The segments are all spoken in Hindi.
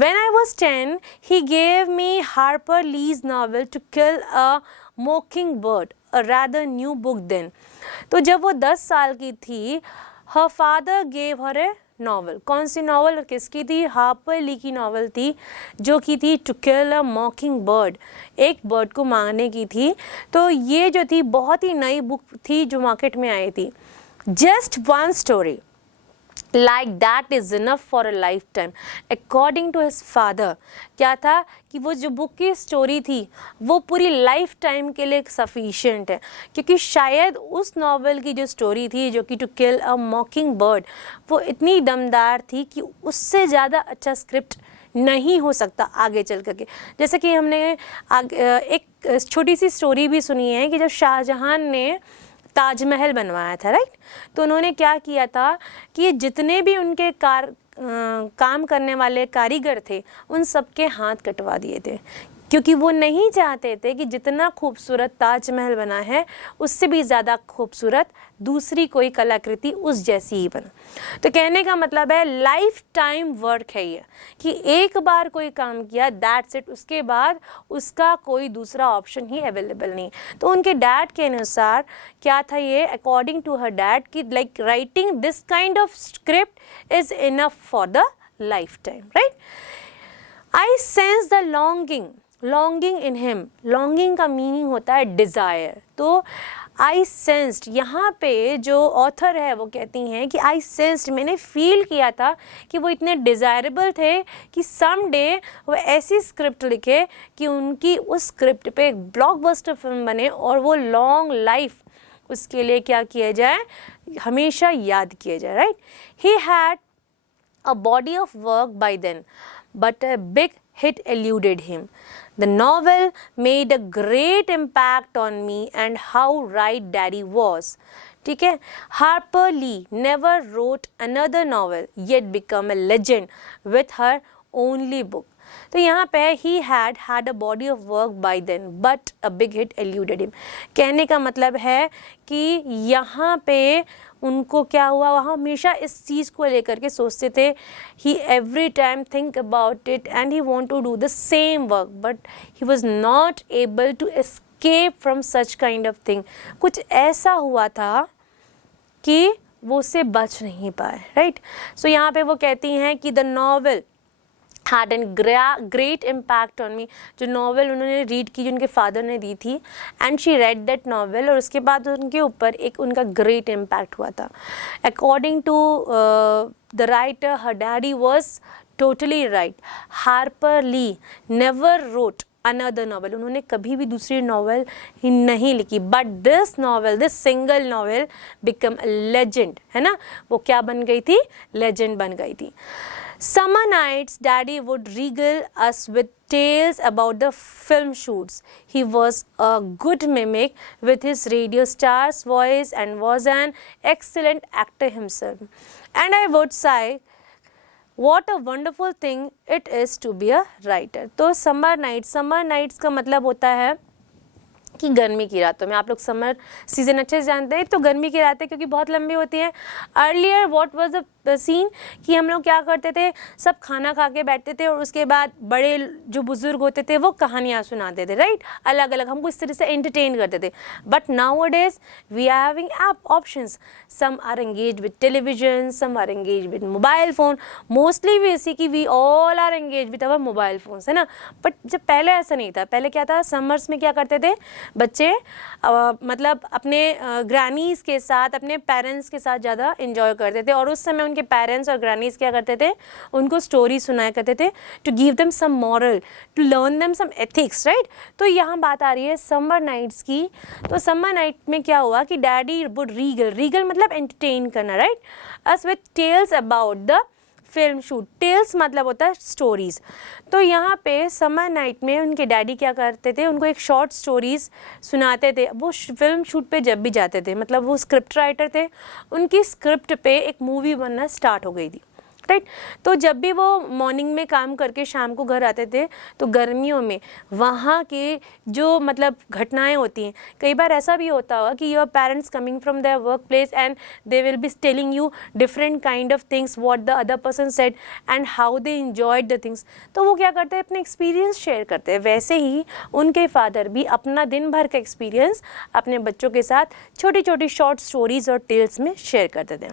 When I was 10, he gave me Harper Lee's novel To Kill a Mockingbird, a rather new book then. तो जब वो 10 साल की थी, her father gave her a novel. कौन सी नॉवल और किसकी थी? हार्पर ली की नॉवल थी, जो की थी to kill a mockingbird, एक बर्ड को मारने की थी. तो ये जो थी बहुत ही नई बुक थी जो मार्केट में आई थी. Just one story like that is enough for a lifetime according to his father. क्या था कि वो जो बुक की स्टोरी थी वो पूरी लाइफ टाइम के लिए सफिशिएंट है, क्योंकि शायद उस नॉवल की जो स्टोरी थी जो कि टू किल अ मॉकिंग बर्ड, वो इतनी दमदार थी कि उससे ज़्यादा अच्छा स्क्रिप्ट नहीं हो सकता आगे चल करके. जैसे कि हमने एक छोटी सी स्टोरी भी सुनी है कि जब शाहजहां ने ताजमहल बनवाया था, राइट, तो उन्होंने क्या किया था कि जितने भी उनके काम करने वाले कारीगर थे उन सबके हाथ कटवा दिए थे, क्योंकि वो नहीं चाहते थे कि जितना खूबसूरत ताजमहल बना है उससे भी ज़्यादा खूबसूरत दूसरी कोई कलाकृति उस जैसी ही बना. तो कहने का मतलब है लाइफ टाइम वर्क है ये, कि एक बार कोई काम किया दैट्स इट, उसके बाद उसका कोई दूसरा ऑप्शन ही अवेलेबल नहीं. तो उनके डैड के अनुसार क्या था ये, अकॉर्डिंग टू हर डैड, कि like writing this kind of script is enough for the life time, right. I sense the longing in him. Longing का मीनिंग होता है डिज़ायर. तो आई सेंस्ड, यहाँ पे जो ऑथर है वो कहती हैं कि आई सेंस्ड, मैंने फील किया था कि वो इतने डिज़ायरेबल थे कि सम डे वो ऐसी स्क्रिप्ट लिखे कि उनकी उस स्क्रिप्ट पे एक ब्लॉकबस्टर फिल्म बने और वो लॉन्ग लाइफ उसके लिए क्या किया जाए, हमेशा याद किया जाए, right. He had a body of work by then but a big hit eluded him. The novel made a great impact on me, and how right Daddy was. ठीक है. Harper Lee never wrote another novel yet become a legend with her only book. तो यहाँ पे he had a body of work by then but a big hit eluded him. कहने का मतलब है कि यहाँ पे उनको क्या हुआ, वहाँ हमेशा इस चीज़ को लेकर के सोचते थे. He every time think about it and he want to do the same work, but he was not able to escape from such kind of thing. कुछ ऐसा हुआ था कि वो उससे बच नहीं पाए, राइट. सो यहाँ पे वो कहती हैं कि the novel had a great impact on me. जो नॉवल उन्होंने रीड की, जो उनके फादर ने दी थी, and she read that novel, और उसके बाद उनके ऊपर एक उनका ग्रेट इम्पैक्ट हुआ था. According to the writer, her daddy was totally right. Harper Lee never wrote another novel. उन्होंने कभी भी दूसरी नॉवल ही नहीं लिखी, but this novel, this single novel become a legend, है ना. वो क्या बन गई थी, लेजेंड बन गई थी. Summer nights, Daddy would regale us with tales about the film shoots. He was a good mimic with his radio star's voice and was an excellent actor himself. And I would sigh, what a wonderful thing it is to be a writer. तो summer nights का मतलब होता है कि गर्मी की रातों में. आप लोग समर सीजन अच्छे से जानते हैं. तो गर्मी की रातें क्योंकि बहुत लंबी होती हैं. Earlier what was the scene कि हम लोग क्या करते थे, सब खाना खा के बैठते थे और उसके बाद बड़े जो बुजुर्ग होते थे वो कहानियाँ सुनाते थे, राइट. अलग अलग हमको इस तरह से एंटरटेन करते थे. But nowadays we are having app options. Some are engage with television, some are engage with mobile phone. Mostly we see कि we all are engage with our mobile phones, है ना. बट जब पहले ऐसा नहीं था. पहले क्या था, समर्स में क्या करते थे बच्चे, मतलब अपने ग्रैनीज़ के साथ, अपने पेरेंट्स के साथ ज़्यादा इन्जॉय करते थे. और उस समय उनके पेरेंट्स और ग्रैनीज़ क्या करते थे, उनको स्टोरी सुनाया करते थे to give them some moral, to learn them some ethics, right. तो यहाँ बात आ रही है समर नाइट्स की. तो समर नाइट में क्या हुआ कि डैडी वुड रीगल मतलब एंटरटेन करना, right, us with tales about the film shoot. Tales मतलब होता है स्टोरीज़. तो यहाँ पे समर नाइट में उनके डैडी क्या करते थे, उनको एक शॉर्ट स्टोरीज़ सुनाते थे. वो फिल्म शूट पे जब भी जाते थे, मतलब वो स्क्रिप्ट राइटर थे, उनकी स्क्रिप्ट पे एक मूवी बनना स्टार्ट हो गई थी, राइट। तो जब भी वो मॉर्निंग में काम करके शाम को घर आते थे तो गर्मियों में वहाँ के जो मतलब घटनाएं होती हैं, कई बार ऐसा भी होता होगा कि your parents coming from their work place and they will be telling you different kind of things what the other person said and how they enjoyed the things. तो वो क्या करते हैं, अपने एक्सपीरियंस शेयर करते हैं। वैसे ही उनके फादर भी अपना दिन भर का एक्सपीरियंस अपने बच्चों के साथ छोटी छोटी शॉर्ट स्टोरीज और टेल्स में शेयर करते थे।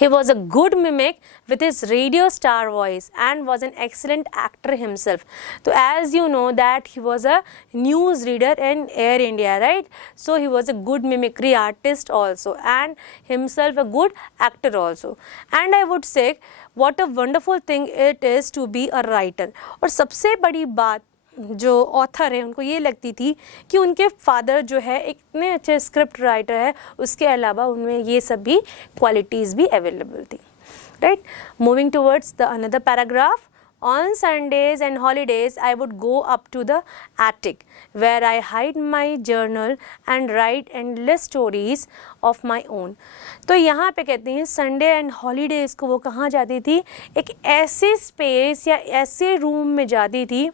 He was a good mimic with his radio star voice and was an excellent actor himself. So as you know that he was a news reader in Air India, right? So he was a good mimicry artist also and himself a good actor also. And I would say what a wonderful thing it is to be a writer. और सबसे बड़ी बात जो ऑथर है उनको ये लगती थी कि उनके फादर जो है इतने अच्छे स्क्रिप्ट राइटर है, उसके अलावा उनमें ये सब भी क्वालिटीज़ भी अवेलेबल थी, right. Moving towards the another paragraph, on Sundays and holidays I would go up to the attic where I hide my journal and write endless stories of my own. तो यहाँ पे कहते हैं संडे एंड हॉलीडेज़ को वो कहाँ जाती थी, एक ऐसे स्पेस या ऐसे रूम में जाती थी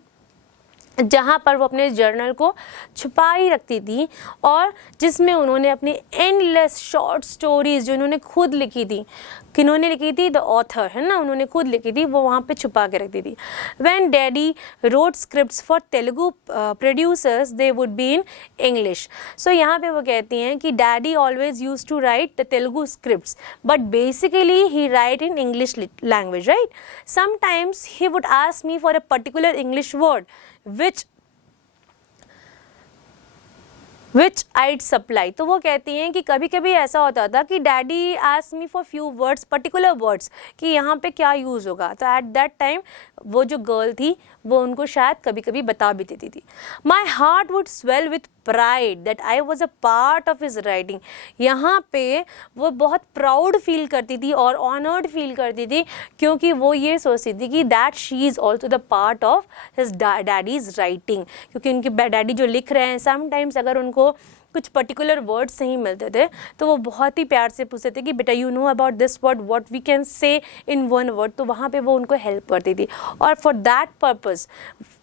जहाँ पर वो अपने जर्नल को छुपाई रखती थी और जिसमें उन्होंने अपनी एंडलेस शॉर्ट स्टोरीज जो उन्होंने खुद लिखी थी, किन्होंने लिखी थी, द ऑथर है ना, उन्होंने खुद लिखी थी, वो वहाँ पे छुपा के रखती थी। When daddy wrote scripts for Telugu producers they would be in English. So यहाँ पे वो कहती हैं कि daddy always use to write the Telugu scripts but basically he write in English language, right. Sometimes he would ask me for a particular English word which I'd supply। तो वो कहती हैं कि कभी कभी ऐसा होता था कि daddy ask me for few words, particular words, कि यहाँ पे क्या यूज़ होगा, तो एट दैट टाइम वो जो गर्ल थी वो उनको शायद कभी कभी बता भी देती थी। My heart would swell with pride that I was a part of his writing. यहाँ पे वो बहुत प्राउड फील करती थी और ऑनर्ड फील करती थी क्योंकि वो ये सोचती थी कि that she is also the part of his daddies writing. क्योंकि उनके डैडी जो लिख रहे हैं, समटाइम्स अगर उनको कुछ पर्टिकुलर वर्ड्स नहीं मिलते थे तो वो बहुत ही प्यार से पूछते थे कि बेटा you know about this word, what we can say in one word. तो वहाँ पे वो उनको हेल्प करती थी और for that purpose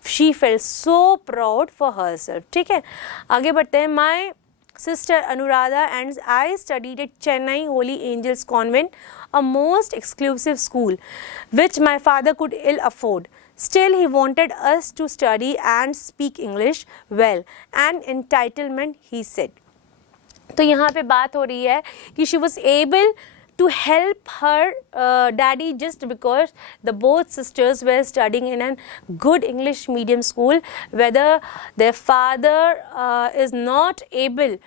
she felt so proud for herself. ठीक है, आगे बढ़ते हैं। माई sister Anuradha and I studied at Chennai Holy Angels Convent, a most exclusive school which my father could ill afford. Still he wanted us to study and speak English well, an entitlement he said. तो यहाँ पे बात हो रही है कि she was able to help her daddy just because the both sisters were studying in a good English medium school, whether their father is not able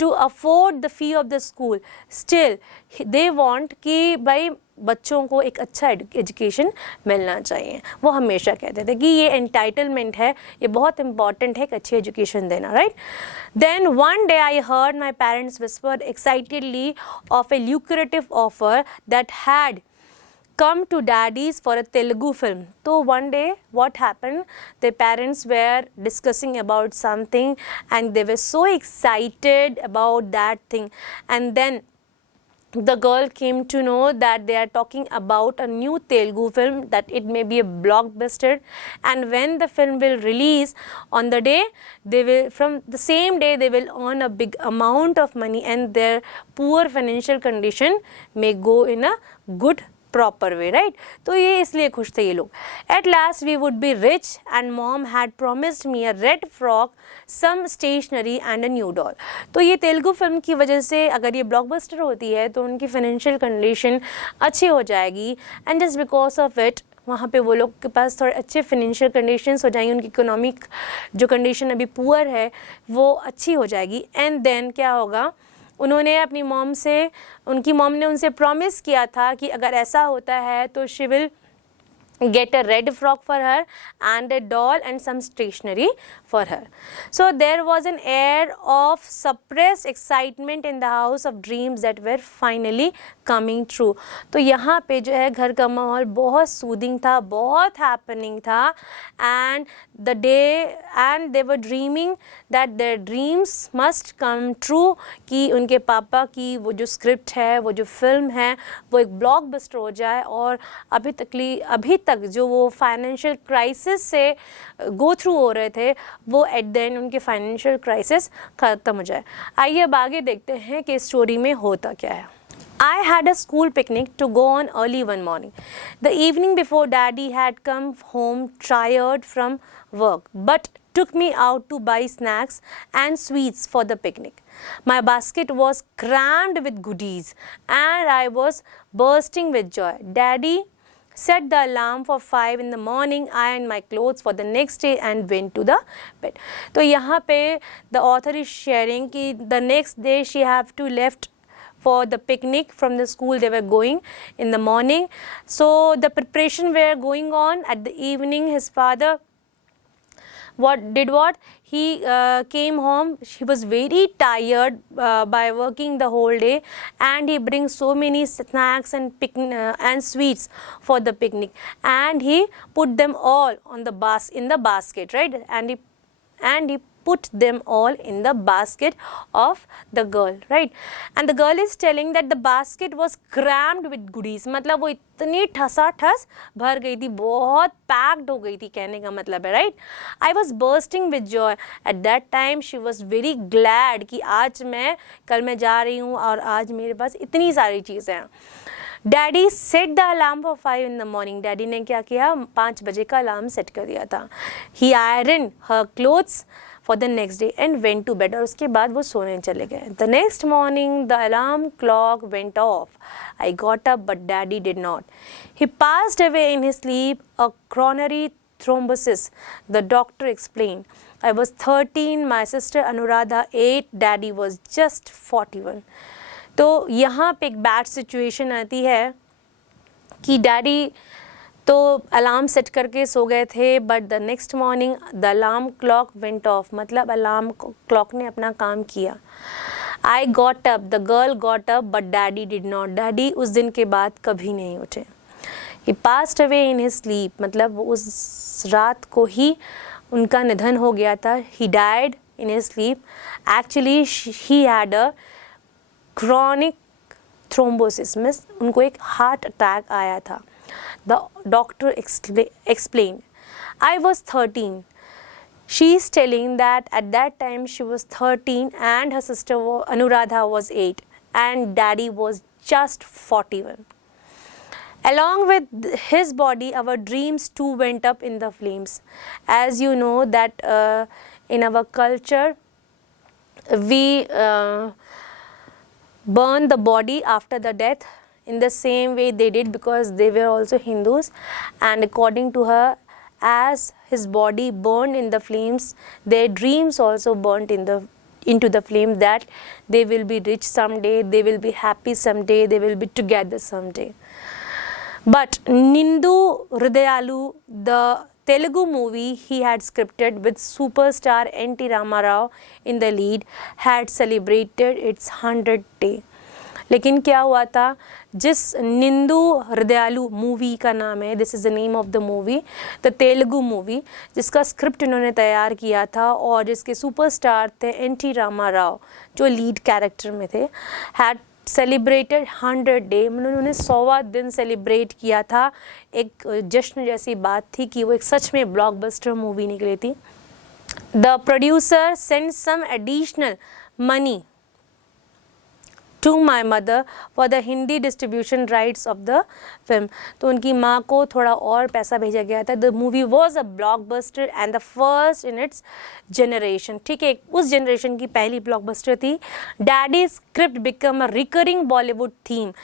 to afford the fee of the school, still they want कि भाई बच्चों को एक अच्छा एजुकेशन मिलना चाहिए। वो हमेशा कहते थे कि ये एंटाइटलमेंट है, ये बहुत इंपॉर्टेंट है, एक अच्छी एजुकेशन देना, right. Then one day I heard my parents whisper excitedly of a lucrative offer that had come to daddy's for a Telugu film. So one day what happened, their parents were discussing about something and they were so excited about that thing, and then the girl came to know that they are talking about a new Telugu film, that it may be a blockbuster, and when the film will release on the day, they will, from the same day they will earn a big amount of money and their poor financial condition may go in a good proper way, right. तो ये इसलिए खुश थे ये लोग। At last we would be rich and mom had promised me a red frock, some stationery and a new doll. तो ये तेलुगु फिल्म की वजह से अगर ये ब्लॉकबस्टर होती है तो उनकी फाइनेंशियल कंडीशन अच्छी हो जाएगी, and just because of it वहाँ पे वो लोग के पास थोड़े अच्छे फाइनेंशियल कंडीशंस हो जाएंगी, उनकी इकोनॉमिक जो कंडीशन अभी पुअर है वो अच्छी हो जाएगी। एंड देन क्या होगा, उन्होंने अपनी मॉम से, उनकी मॉम ने उनसे प्रॉमिस किया था कि अगर ऐसा होता है तो she will get a red frock for her and a doll and some stationery for her. So there was an air of suppressed excitement in the house of dreams that were finally coming true. तो यहाँ पे जो है घर का माहौल बहुत सूदिंग था, बहुत हैपनिंग था, and the day and they were dreaming that their dreams must come true, कि उनके पापा की वो जो स्क्रिप्ट है, वो जो फिल्म है, वो एक ब्लॉकबस्टर हो जाए और अभी तक जो वो फाइनेंशियल क्राइसिस से गो थ्रू हो रहे थे वो एट द एंड उनके फाइनेंशियल क्राइसिस ख़त्म हो जाए. आइए अब आगे देखते हैं कि स्टोरी में होता क्या है. I had a school picnic to go on early one morning. The evening before, Daddy had come home tired from work, but took me out to buy snacks and sweets for the picnic. My basket was crammed with goodies and I was bursting with joy. Daddy set the alarm for 5 in the morning, ironed my clothes for the next day and went to the bed. तो यहाँ पे the author is sharing कि the next day she have to left for the picnic from the school they were going in the morning. So the preparation were going on. At the evening his father he came home. He was very tired by working the whole day, and he brings so many snacks and and sweets for the picnic, and he put them all on the in the basket, right? And he put them all in the basket of the girl, right? And the girl is telling that the basket was crammed with goodies. मतलब वो इतनी ठसाठस भर गई थी, बहुत पैक्ड हो गई थी, कहने का मतलब है, right? I was bursting with joy. At that time she was very glad कि कल मैं जा रही हूँ और आज मेरे पास इतनी सारी चीज़ें हैं. Daddy set the alarm for 5 in the morning. Daddy ने क्या किया, 5 बजे का अलार्म सेट कर दिया था. He iron her clothes for the next day and went to bed. और उसके बाद वो सोने चले गए. The next morning the alarm clock went off. I got up but daddy did not. He passed away in his sleep a coronary thrombosis, the doctor explained. I was 13, my sister Anuradha 8, daddy was just 41. तो यहाँ पे एक बैड सिचुएशन आती है कि डैडी तो अलार्म सेट करके सो गए थे, but the next morning the alarm clock went off. मतलब अलार्म क्लॉक ने अपना काम किया. I got up, the girl got up but daddy did not. Daddy उस दिन के बाद कभी नहीं उठे. He passed away in his sleep, मतलब उस रात को ही उनका निधन हो गया था. He died in his sleep. Actually he had a chronic thrombosis, means उनको एक हार्ट अटैक आया था. The doctor explained. I was 13. She is telling that at that time she was 13 and her sister Anuradha was 8 and daddy was just 41. Along with his body, our dreams too went up in the flames. As you know that in our culture we burn the body after the death in the same way they did, because they were also Hindus. And according to her, as his body burned in the flames, their dreams also burnt into the flame, that they will be rich someday, they will be happy someday, they will be together someday. But Nindu Hridayalu, the Telugu movie he had scripted with superstar N.T. Rama Rao in the lead, had celebrated its 100th day. लेकिन क्या हुआ था, जिस निंदू हृदयालु मूवी का नाम है, this is the name of the movie, the Telugu movie, जिसका स्क्रिप्ट इन्होंने तैयार किया था और जिसके सुपरस्टार थे N.T. रामा राव जो लीड कैरेक्टर में थे, हैड सेलिब्रेटेड 100 डे. उन्होंने 100वां दिन सेलिब्रेट किया था. एक जश्न जैसी बात थी कि वो एक सच में ब्लॉकबस्टर मूवी निकली थी. The producer send some additional money to my mother for the Hindi distribution rights of the film. तो उनकी माँ को थोड़ा और पैसा भेजा गया था. The movie was a blockbuster and the first in its generation. ठीक है, उस जनरेशन की पहली ब्लॉकबस्टर थी. Daddy's script became a recurring Bollywood theme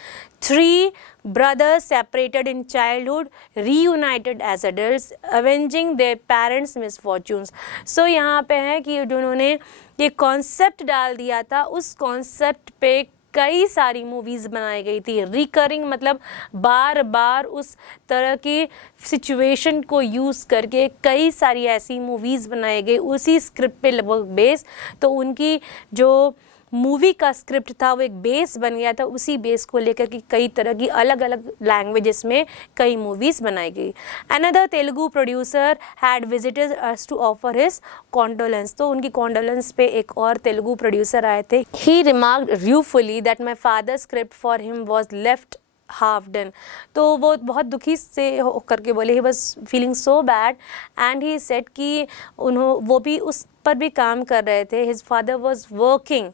Three brothers separated in childhood, reunited as adults, avenging their parents' misfortunes. So यहाँ पे है कि जिन्होंने ये कॉन्सेप्ट डाल दिया था, उस कॉन्सेप्ट पे कई सारी मूवीज़ बनाई गई थी. रिकरिंग मतलब बार बार उस तरह की सिचुएशन को यूज़ करके कई सारी ऐसी मूवीज़ बनाई गई उसी स्क्रिप्ट पे लगभग बेस. तो उनकी जो मूवी का स्क्रिप्ट था वो एक बेस बन गया था, उसी बेस को लेकर के कई तरह की अलग अलग लैंग्वेजेस में कई मूवीज़ बनाई गई. Another Telugu producer had visited us to offer his condolence. तो उनकी कॉन्डोलेंस पे एक और तेलुगु प्रोड्यूसर आए थे. He remarked ruefully that my father script for him was left half done. तो वो बहुत दुखी से होकर के बोले, he was feeling so bad and he said कि वो भी उस पर भी काम कर रहे थे. His father was working,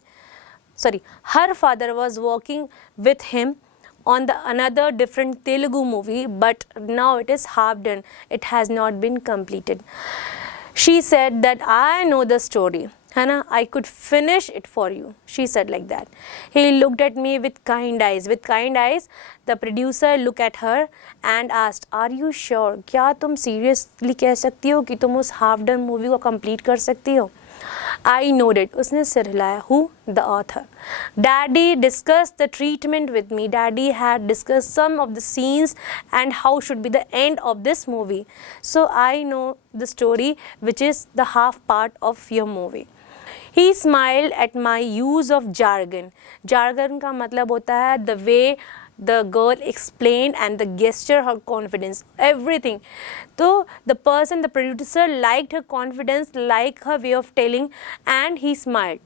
her father was working with him on the another different Telugu movie, but now it is half done. It has not been completed. She said that I know the story, Hannah, I could finish it for you. She said like that. He looked at me with kind eyes. With kind eyes, the producer looked at her and asked, "Are you sure? क्या तुम seriously कह सकती हो कि तुम उस half done movie को complete कर सकती हो?" I nodded. उसने सिर हिलाया. Who? The author. Daddy discussed the treatment with me. Daddy had discussed some of the scenes and how should be the end of this movie. So I know the story, which is the half part of your movie. He smiled at my use of jargon. Jargon का मतलब होता है the way the girl explained and the gesture, her confidence, everything. So the producer liked her confidence, liked her way of telling, and he smiled.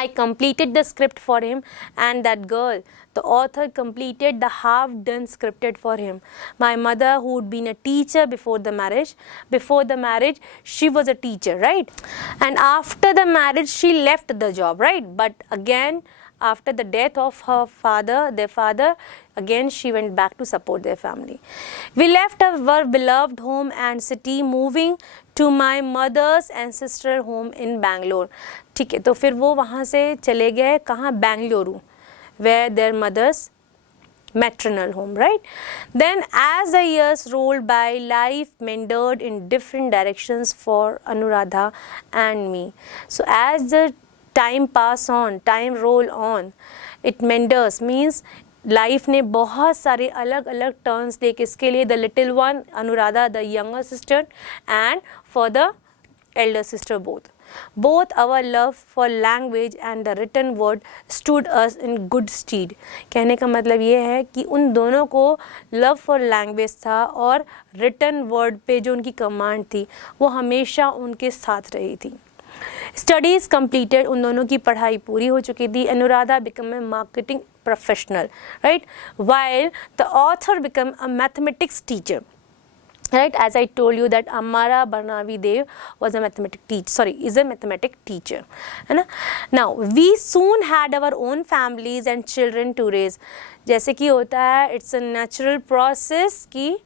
I completed the script for him, and that girl, the author, completed the half-done scripted for him. My mother, who had been a teacher before the marriage, she was a teacher, right? And after the marriage, she left the job, right? But again, after the death of their father, again she went back to support their family. We left our beloved home and city, moving to my mother's ancestral home in Bangalore. ठीक है, तो फिर वो वहाँ से चले गए कहाँ? Bengaluru, where their mother's maternal home, right? Then as the years rolled by, life meandered in different directions for Anuradha and me. So as the time pass on, time roll on, it meanders means life ने बहुत सारे अलग अलग टर्न्स ले किसके लिए? The little one Anuradha, the younger sister, and for the Elder sister both our love for language and the written word stood us in good stead. कहने का मतलब ये है कि उन दोनों को love for language था और written word पे जो उनकी कमांड थी वो हमेशा उनके साथ रही थी. स्टडीज़ कंप्लीटेड, उन दोनों की पढ़ाई पूरी हो चुकी थी. Anuradha become a marketing professional, right, while the author became a mathematics teacher. Right, as I told you that Amara Barnavi Dev was a is a mathematics teacher. Now we soon had our own families and children to raise. जैसे कि होता है, it's a natural process कि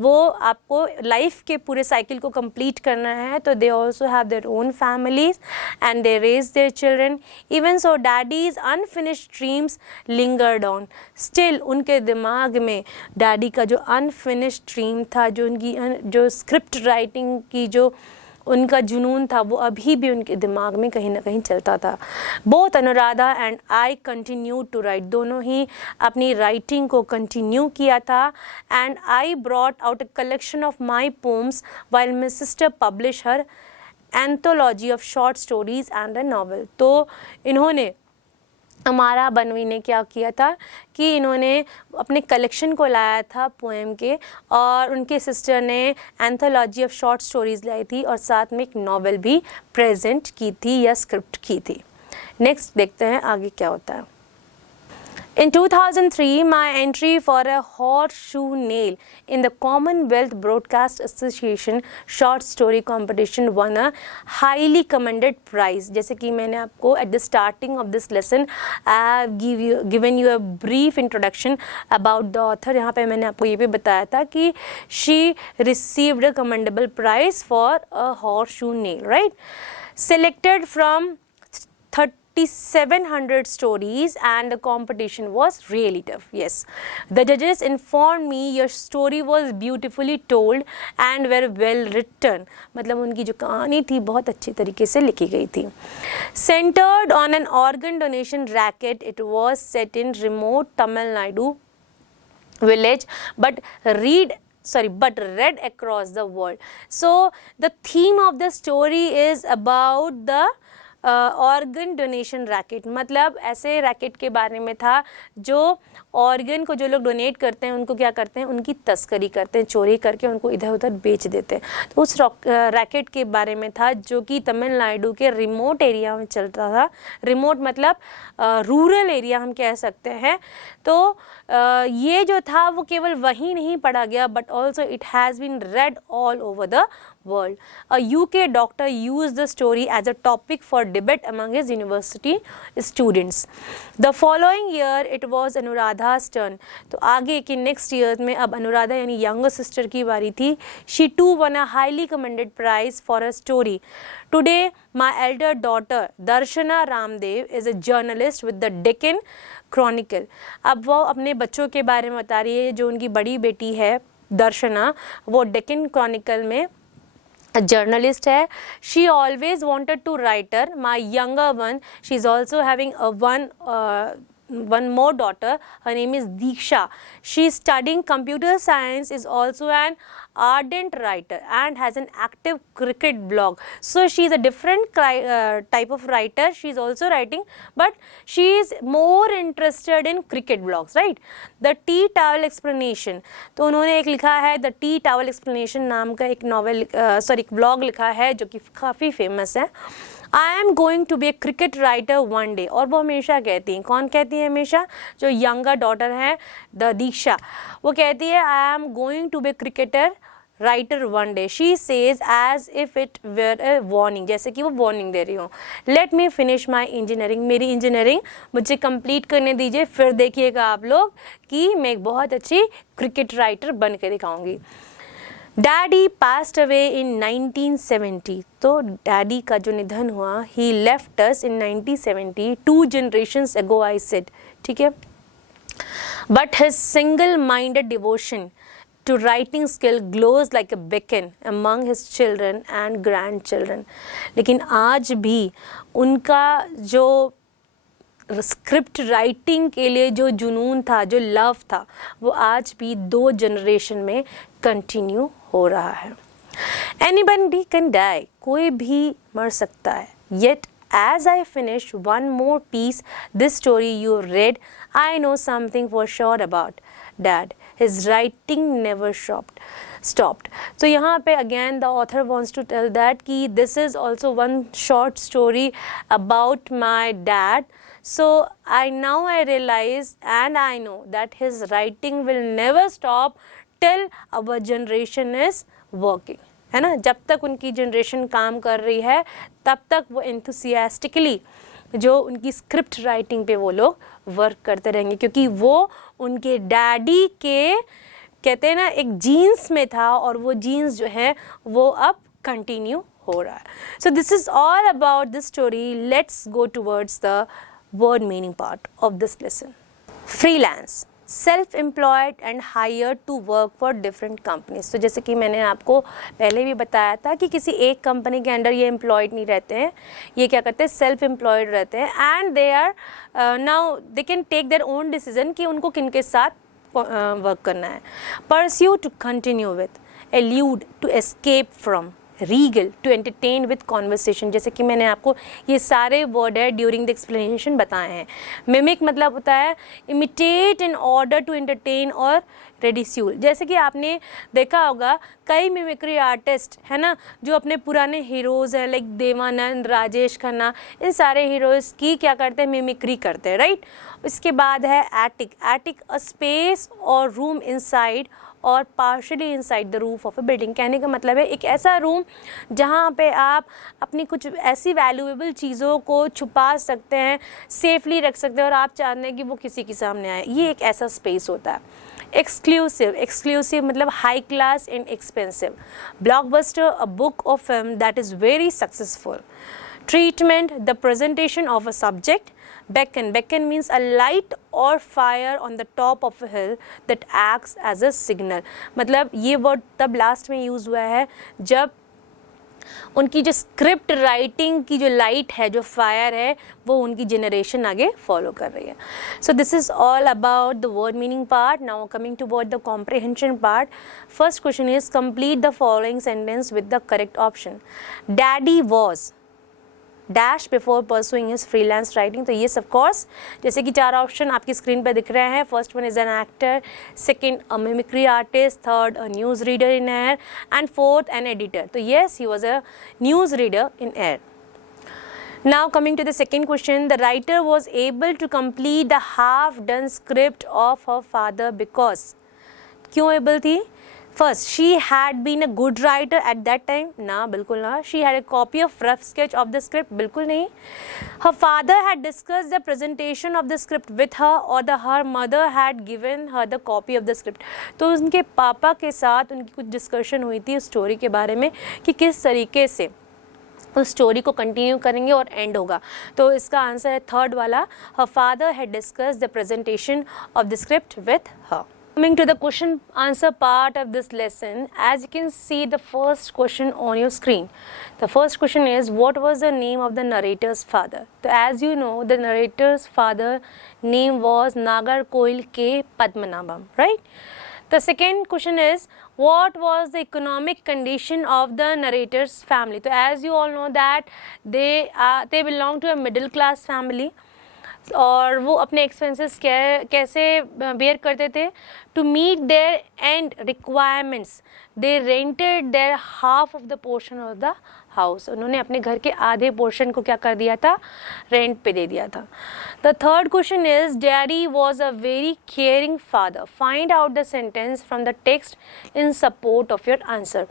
वो आपको लाइफ के पूरे साइकिल को कंप्लीट करना है, तो they also have their own families and they raise their children. Even so daddy's unfinished dreams lingered on. Still उनके दिमाग में डैडी का जो अनफिनिश्ड ड्रीम था, जो उनकी जो स्क्रिप्ट राइटिंग की जो उनका जुनून था, वो अभी भी उनके दिमाग में कहीं ना कहीं चलता था. Both Anuradha and I continue to write. दोनों ही अपनी राइटिंग को कंटिन्यू किया था. And I brought out a collection of my poems while my sister publish her anthology of short stories and a novel. तो इन्होंने अमारा बनवी ने क्या किया था कि इन्होंने अपने कलेक्शन को लाया था पोएम के, और उनके सिस्टर ने एंथोलॉजी ऑफ शॉर्ट स्टोरीज़ लाई थी और साथ में एक नॉवेल भी प्रेजेंट की थी या स्क्रिप्ट की थी. नेक्स्ट देखते हैं आगे क्या होता है. In 2003, my entry for a horseshoe nail in the Commonwealth Broadcast Association short story competition won a highly commended prize. जैसे कि मैंने आपको at the starting of this lesson I have given you a brief introduction about the author. यहाँ पे मैंने आपको ये भी बताया था कि she received a commendable prize for a horseshoe nail, right? Selected from 5,700 stories and the competition was really tough. Yes, the judges informed me your story was beautifully told and were well written. मतलब उनकी जो कहानी थी बहुत अच्छी तरीके से लिखी गई थी. Centered on an organ donation racket, it was set in remote Tamil Nadu village, but read across the world. So the theme of the story is about the organ donation racket. मतलब ऐसे रैकेट के बारे में था जो ऑर्गन को जो लोग डोनेट करते हैं उनको क्या करते हैं, उनकी तस्करी करते हैं, चोरी करके उनको इधर उधर बेच देते हैं. तो उस रैकेट के बारे में था जो कि तमिलनाडु के रिमोट एरिया में चलता था. रिमोट मतलब रूरल एरिया हम कह सकते हैं. तो ये जो था वो केवल वहीं नहीं पढ़ा गया, but also it has been read all over the world. A UK doctor used the story as a topic for debate among his university students. The following year it was Anuradha's turn. तो आगे के next year में अब अनुराधा यानी younger sister की बारी थी. She too won a highly commended prize for her story. Today my elder daughter Darshana Ramdev is a journalist with the Deccan Chronicle. अब वो अपने बच्चों के बारे में बता रही है. जो उनकी बड़ी बेटी है दर्शना, वो डेक्कन क्रॉनिकल में जर्नलिस्ट है. She always wanted to writer. My younger one, she is also having one more daughter. Her name is Deeksha. She is studying computer science, is also an ardent writer and has an active cricket blog. So she is a different type of writer. She is also writing, but she is more interested in cricket blogs, right? The Tea Towel Explanation. तो उन्होंने एक लिखा है The Tea Towel Explanation नाम का एक नॉवेल एक ब्लॉग लिखा है जो कि काफ़ी फेमस है. I am going to be a cricket writer one day. और वो हमेशा कहती हैं, कौन कहती है हमेशा, जो यंगर डॉटर है द दीक्षा, वो कहती है I am going to be a cricketer writer one day. She says as if it were a warning, जैसे कि वो वार्निंग दे रही हो. Let me finish my engineering. मेरी इंजीनियरिंग मुझे कंप्लीट करने दीजिए, फिर देखिएगा आप लोग कि मैं एक बहुत अच्छी क्रिकेट राइटर बन के दिखाऊंगी. Daddy passed away in 1970. तो डैडी का जो निधन हुआ, he left us in 1970, 2 generations ago I said, ठीक है. But his single minded devotion to writing skill glows like a beacon among his children and grandchildren. लेकिन आज भी उनका जो स्क्रिप्ट राइटिंग के लिए जो जुनून था, जो लव था, वो आज भी 2 जनरेशन में कंटिन्यू हो रहा है. Anybody can die, कोई भी मर सकता है. Yet as I finish one more piece, this story you read, I know something for sure about Dad. His writing never stopped. So यहाँ पे again the author wants to tell that कि this is also one short story about my dad. So I realize and I know that his writing will never stop till our generation is working. है ना, जब तक उनकी जनरेशन काम कर रही है तब तक वो enthusiastically जो उनकी स्क्रिप्ट राइटिंग पे वो लोग वर्क करते रहेंगे, क्योंकि वो उनके डैडी के कहते हैं ना एक जीन्स में था और वो जीन्स जो है वो अब कंटिन्यू हो रहा है. So this is all about this story. Let's go towards the word meaning part of this lesson. Freelance, self-employed and hired to work for different companies. तो जैसे कि मैंने आपको पहले भी बताया था कि किसी एक कंपनी के अंडर ये एम्प्लॉयड नहीं रहते हैं, ये क्या करते हैं, सेल्फ एम्प्लॉयड रहते हैं. And they are now they can take their own decision कि उनको किनके साथ वर्क करना है. Pursue to continue with, elude to escape from, regale to entertain with conversation. जैसे कि मैंने आपको ये सारे वर्ड है ड्यूरिंग द एक्सप्लेनेशन बताए हैं. मिमिक मतलब होता है imitate in order to entertain और रेडिस्यूल. जैसे कि आपने देखा होगा कई मिमिक्री आर्टिस्ट है ना जो अपने पुराने हीरोज़ हैं लाइक देवानंद, राजेश खन्ना, इन सारे हीरोज़ की क्या करते हैं, मिमिक्री करते हैं, राइट. इसके बाद है एटिक अ स्पेस और रूम इनसाइड और partially inside the roof of a building. कहने का मतलब है एक ऐसा रूम जहाँ पे आप अपनी कुछ ऐसी वैल्यूएबल चीज़ों को छुपा सकते हैं, सेफली रख सकते हैं और आप चाहते हैं कि वो किसी के सामने आए. ये एक ऐसा स्पेस होता है. एक्सक्लूसिव मतलब high class and expensive. Blockbuster, a book और film that is very successful. treatment, the presentation of a subject. Beacon, beacon means a light or fire on the top of a hill that acts as a signal. मतलब ये वर्ड तब लास्ट में यूज़ हुआ है जब उनकी जो स्क्रिप्ट राइटिंग की जो लाइट है, जो फायर है, वो उनकी जनरेशन आगे फॉलो कर रही है. So this is all about the word meaning part. Now coming to word the comprehension part. First question is complete the following sentence with the correct option. Daddy was dash before pursuing his freelance writing. तो ये ऑफ कोर्स जैसे कि 4 ऑप्शन आपकी स्क्रीन पर दिख रहे हैं. First one is an actor, second a mimicry artist, third a news reader in AIR and fourth an editor. तो yes, he was a news reader in AIR. Now coming to the second question, the writer was able to complete the half done script of her father because. क्यों able थी? First, she had been a good writer at that time. ना, बिल्कुल ना. She had a copy of rough sketch of the script. बिल्कुल नहीं. Her father had discussed the presentation of the script with her, or her mother had given her the copy of the script. तो उनके पापा के साथ उनकी कुछ डिस्कशन हुई थी उस स्टोरी के बारे में कि किस तरीके से उस स्टोरी को कंटिन्यू करेंगे और एंड होगा. तो इसका आंसर है थर्ड वाला. Her father had discussed the presentation of the script with her. Coming to the question answer part of this lesson, as you can see the first question on your screen. The first question is, what was the name of the narrator's father? So as you know, the narrator's father name was Nagarkoil K. Padmanabham, right? The second question is, what was the economic condition of the narrator's family? So as you all know that they belong to a middle class family. और वो अपने एक्सपेंसेस कैसे बेयर करते थे? To meet their end requirements they rented their half of the portion of the house. उन्होंने अपने घर के आधे पोर्शन को क्या कर दिया था? रेंट पे दे दिया था. The third question is, daddy was a very caring father. Find out the sentence from the text in support of your answer.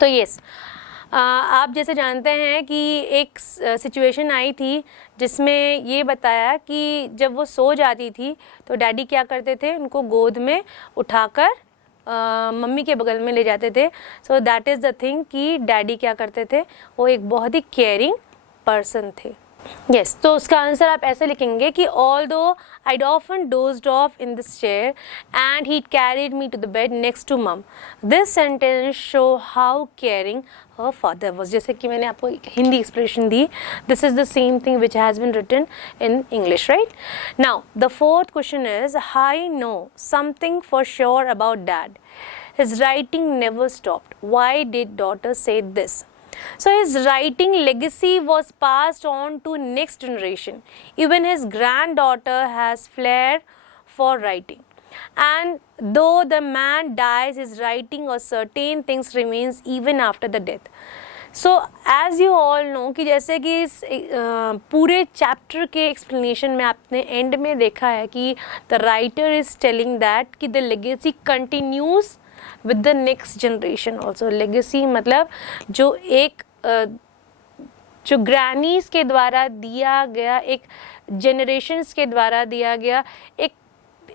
तो यस, आप जैसे जानते हैं कि एक सिचुएशन आई थी जिसमें ये बताया कि जब वो सो जाती थी तो डैडी क्या करते थे? उनको गोद में उठाकर मम्मी के बगल में ले जाते थे. So that is the thing कि डैडी क्या करते थे? वो एक बहुत ही केयरिंग पर्सन थे. यस, तो उसका आंसर आप ऐसे लिखेंगे कि although I'd often dozed off in this chair and he'd carried me to the bed next to mum. This sentence show how caring her father was. जैसे कि मैंने आपको Hindi expression the, this is the same thing which has been written in English, right? Now the fourth question is, I know something for sure about dad. His writing never stopped. Why did daughter say this? So his writing legacy was passed on to next generation. Even his granddaughter has flair for writing. And though the man dies, his writing or certain things remains even after the death. So as you all know कि जैसे कि इस पूरे चैप्टर के एक्सप्लेनेशन में आपने एंड में देखा है कि the writer is telling that कि the legacy continues with the next generation also. Legacy मतलब जो एक जो ग्रैनीज के द्वारा दिया गया, एक जनरेशन्स के द्वारा दिया गया एक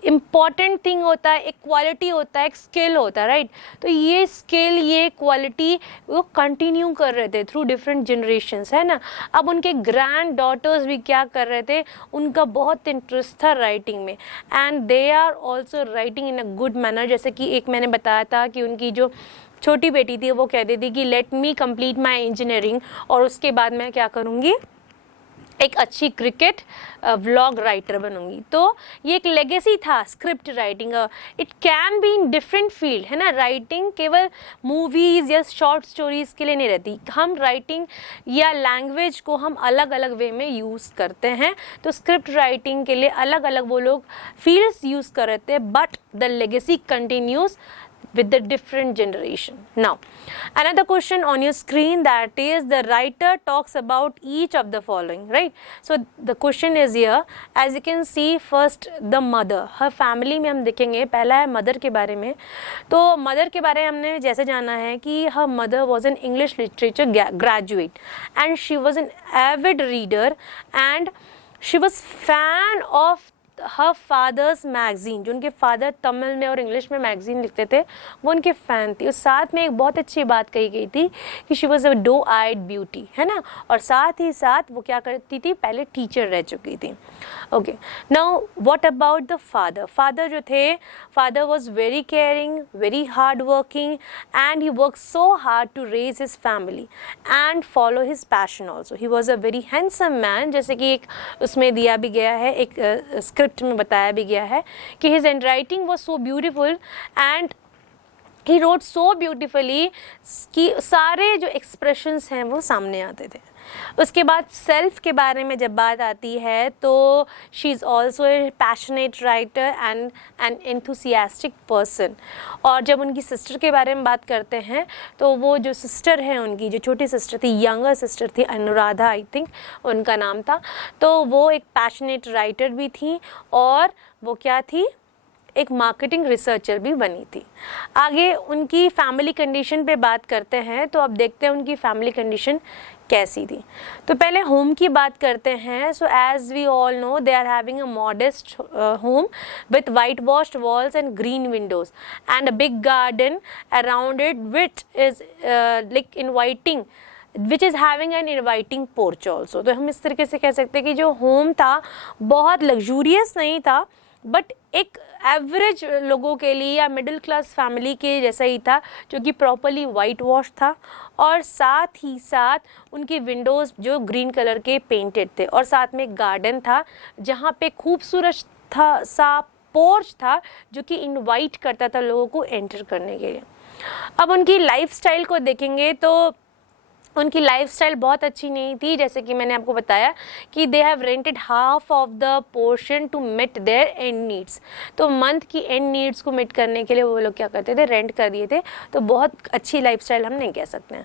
इम्पॉर्टेंट थिंग होता है, एक क्वालिटी होता है, एक स्किल होता है, राइट? तो ये स्किल, ये क्वालिटी वो कंटिन्यू कर रहे थे थ्रू डिफरेंट जनरेशन्स, है ना. अब उनके ग्रैंड डॉटर्स भी क्या कर रहे थे? उनका बहुत इंटरेस्ट था राइटिंग में and they are also writing in a good manner. जैसे कि एक मैंने बताया था कि उनकी जो छोटी बेटी थी वो कहती थी कि let me complete my engineering और उसके बाद मैं क्या करूँगी? एक अच्छी क्रिकेट व्लॉग राइटर बनूंगी. तो ये एक लेगेसी था script writing. It can be in different field, है ना. राइटिंग केवल मूवीज़ या शॉर्ट स्टोरीज़ के लिए नहीं रहती. हम राइटिंग या लैंग्वेज को हम अलग अलग वे में यूज़ करते हैं. तो स्क्रिप्ट राइटिंग के लिए अलग अलग वो लोग फील्ड्स यूज़ कर रहे थे, but the legacy continues with the different generation. Now another question on your screen, that is the writer talks about each of the following, right? So the question is here, as you can see, first the mother, her family में हम देखेंगे. पहला है मदर के बारे में. तो मदर के बारे में हमने जैसे जाना है कि her mother was an English literature graduate and she was an avid reader and she was fan of her father's magazine, जो उनके फादर तमिल में और इंग्लिश में मैगजीन लिखते थे, वो उनके फ़ैन थी। और साथ में एक बहुत अच्छी बात कही गई थी कि she was a doe eyed beauty, है ना। और साथ ही साथ वो क्या करती थी, पहले टीचर रह चुकी थी। Okay, now what about the father. Father जो थे, father was very caring, very hard working, and he work so hard to raise his family and follow his passion also. He was a very handsome man, जैसे कि एक उसमें दिया भी गया है, एक स्क्रिप्ट में बताया भी गया है कि his hand writing was so beautiful and he wrote so beautifully कि सारे जो एक्सप्रेशंस हैं वो सामने आते थे। उसके बाद सेल्फ के बारे में जब बात आती है तो she is also a passionate writer and an enthusiastic person. और जब उनकी सिस्टर के बारे में बात करते हैं तो वो जो सिस्टर है उनकी, जो छोटी सिस्टर थी, यंगर सिस्टर थी, अनुराधा आई थिंक उनका नाम था, तो वो एक पैशनेट राइटर भी थी और वो क्या थी, एक मार्केटिंग रिसर्चर भी बनी थी। आगे उनकी फैमिली कंडीशन पे बात करते हैं, तो अब देखते हैं उनकी फैमिली कंडीशन कैसी थी। तो पहले होम की बात करते हैं। So as we all know they are having a modest home with white washed walls and green windows and a big garden around it which is like inviting, which is having an inviting porch also. तो हम इस तरीके से कह सकते हैं कि जो होम था बहुत लग्जूरियस नहीं था, बट एक एवरेज लोगों के लिए या मिडिल क्लास फैमिली के जैसा ही था, जो कि प्रॉपरली वाइट वॉश था और साथ ही साथ उनके विंडोज़ जो ग्रीन कलर के पेंटेड थे, और साथ में गार्डन था जहाँ पे खूबसूरत था सा पोर्च था जो कि इनवाइट करता था लोगों को एंटर करने के लिए। अब उनकी लाइफस्टाइल को देखेंगे तो उनकी लाइफस्टाइल बहुत अच्छी नहीं थी, जैसे कि मैंने आपको बताया कि they have rented half of the portion to meet their end needs. तो मंथ की एंड नीड्स को मीट करने के लिए वो लोग क्या करते थे, रेंट कर दिए थे। तो बहुत अच्छी लाइफस्टाइल हम नहीं कह सकते हैं।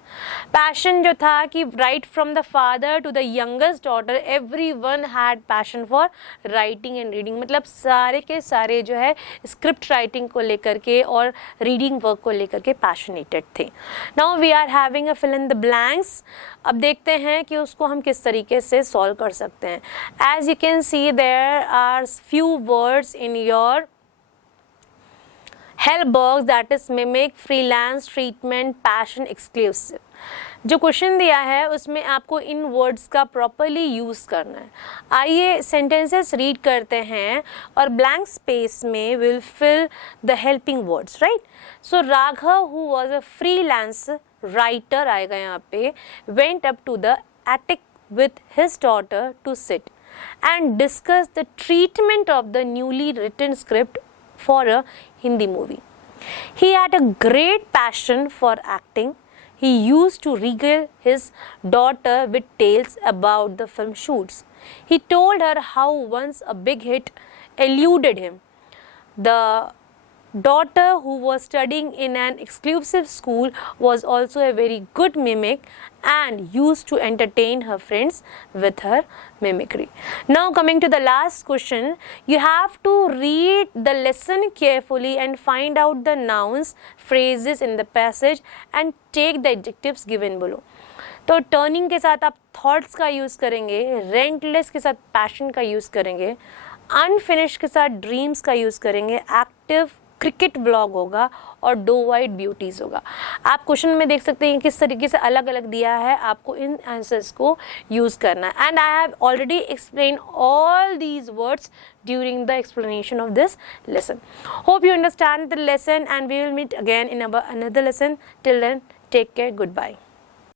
पैशन जो था कि right from the father to the youngest daughter everyone had passion for writing and reading, मतलब सारे के सारे जो है स्क्रिप्ट राइटिंग को लेकर के और रीडिंग वर्क को लेकर के पैशनेटेड थे। Now we are having a fill in the blank. अब देखते हैं कि उसको हम किस तरीके से सॉल्व कर सकते हैं। As you can see there are few words in your help box, that is mimic, freelance, treatment, passion, exclusive. जो क्वेश्चन दिया है उसमें आपको इन वर्ड्स का प्रॉपरली यूज़ करना है। आइए सेंटेंसेस रीड करते हैं और ब्लैंक स्पेस में will fill the helping words, right. So Raghav who was a freelance writer आएगा यहाँ पे, went up to the attic with his daughter to sit and discuss the treatment of the newly written script for a Hindi movie. He had a great passion for acting. He used to regale his daughter with tales about the film shoots. He told her how once a big hit eluded him. The daughter, who was studying in an exclusive school, was also a very good mimic and used to entertain her friends with her mimicry. Now coming to the last question, you have to read the lesson carefully and find out the nouns, phrases in the passage and take the adjectives given below. तो टर्निंग के साथ आप थॉट्स का यूज़ करेंगे, रेंटलेस के साथ पैशन का यूज़ करेंगे, अनफिनिश के साथ ड्रीम्स का यूज़ करेंगे, एक्टिव क्रिकेट ब्लॉग होगा और डो वाइट ब्यूटीज़ होगा। आप क्वेश्चन में देख सकते हैं किस तरीके से अलग अलग दिया है, आपको इन आंसर्स को यूज़ करना है। And I have already explain all these words during the explanation of this lesson. Hope you understand the lesson and we will meet again in another lesson. Till then take care, good bye.